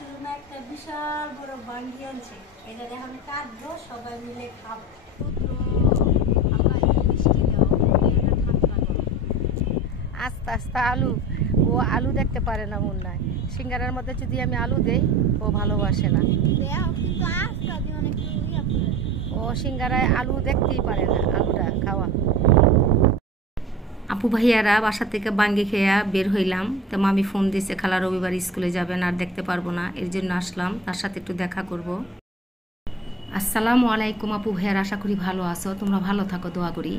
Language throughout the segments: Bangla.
শাশুড়িমা একটা বিশাল বড় বান্ডি আনছে, এটা এখন কাটবো, সবাই মিলে খাবো। আস্তে আস্তে আলু, ও আলু দেখতে পারে না মুন্নায়। সিঙ্গারার মধ্যে যদি আমি আলু দেই ও ভালোবাসে না, ও সিঙ্গারায় আলু দেখতেই পারে না, আলুটা খাওয়া। আপু ভাইয়ারা বাসা থেকে বাঙ্গি খেয়া বের হইলাম, তো মামি ফোন দিছে খালা রবিবার স্কুলে যাবেন, আর দেখতে পারবো না, এর জন্য আসলাম তার সাথে একটু দেখা করব। আসসালামু আলাইকুম আপু ভাইয়ারা, আশা করি ভালো আছো, তোমরা ভালো থাকো দোয়া করি।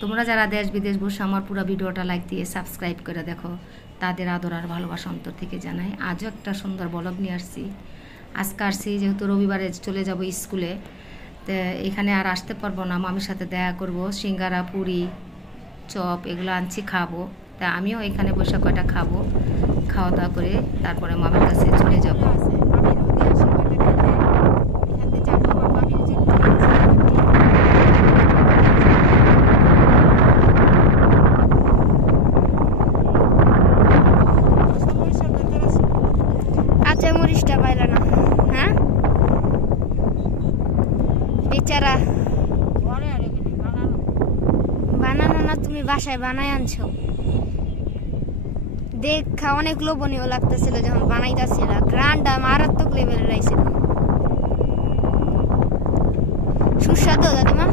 তোমরা যারা দেশ বিদেশ বসে আমার পুরো ভিডিওটা লাইক দিয়ে সাবস্ক্রাইব করে দেখো, তাদের আদর আর ভালোবাসা অন্তর থেকে জানাই। আজও একটা সুন্দর ব্লগ নিয়ে আসছি। আজকে আসছি যেহেতু রবিবারে চলে যাব স্কুলে, তো এখানে আর আসতে পারবো না, মামির সাথে দেখা করব। সিঙ্গারা, পুরি, চপ এগুলো আনছি, খাবো। তা আমিও এখানে বসে কয়টা খাবো, খাওয়া দাওয়া করে তারপরে মামির কাছে চলে যাব। মরিচটা পাইলা না, হ্যাঁ বেচারা। বানানো না, তুমি বাসায় বানায় আনছো। দেখা অনেক লোভনীয় লাগতেছিল যখন বানাইতেছিল, গ্রান্ডটা মারাত্মক লেভেলের রাইছিল, সুস্বাদু দাদিমা,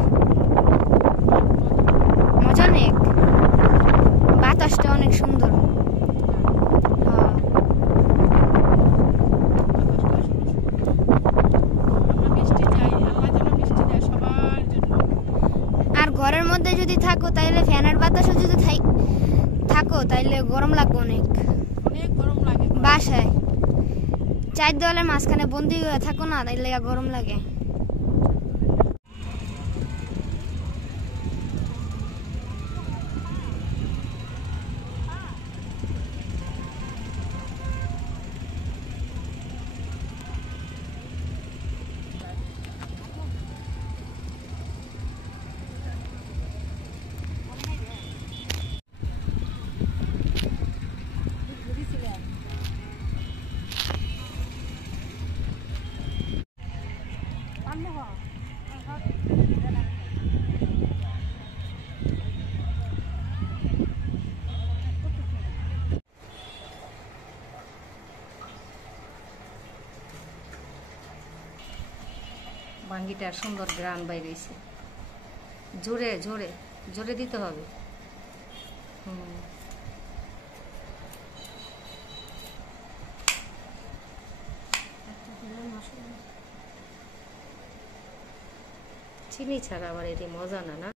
মজা অনেক, বাতাসটা অনেক সুন্দর। আর ঘরের মধ্যে যদি থাকো তাইলে ফ্যানের বাতাসও যদি থাকো তাইলে গরম লাগবে, অনেক গরম লাগে। বাসায় চার দেওয়ালের মাঝখানে বন্দি হয়ে থাকো না, তাইলে গরম লাগে। বাঙ্গিটার সুন্দর গ্রান বাইরেছে, জোরে জোরে জোরে দিতে হবে। চিনি ছাড়া আবার এটি মজা না।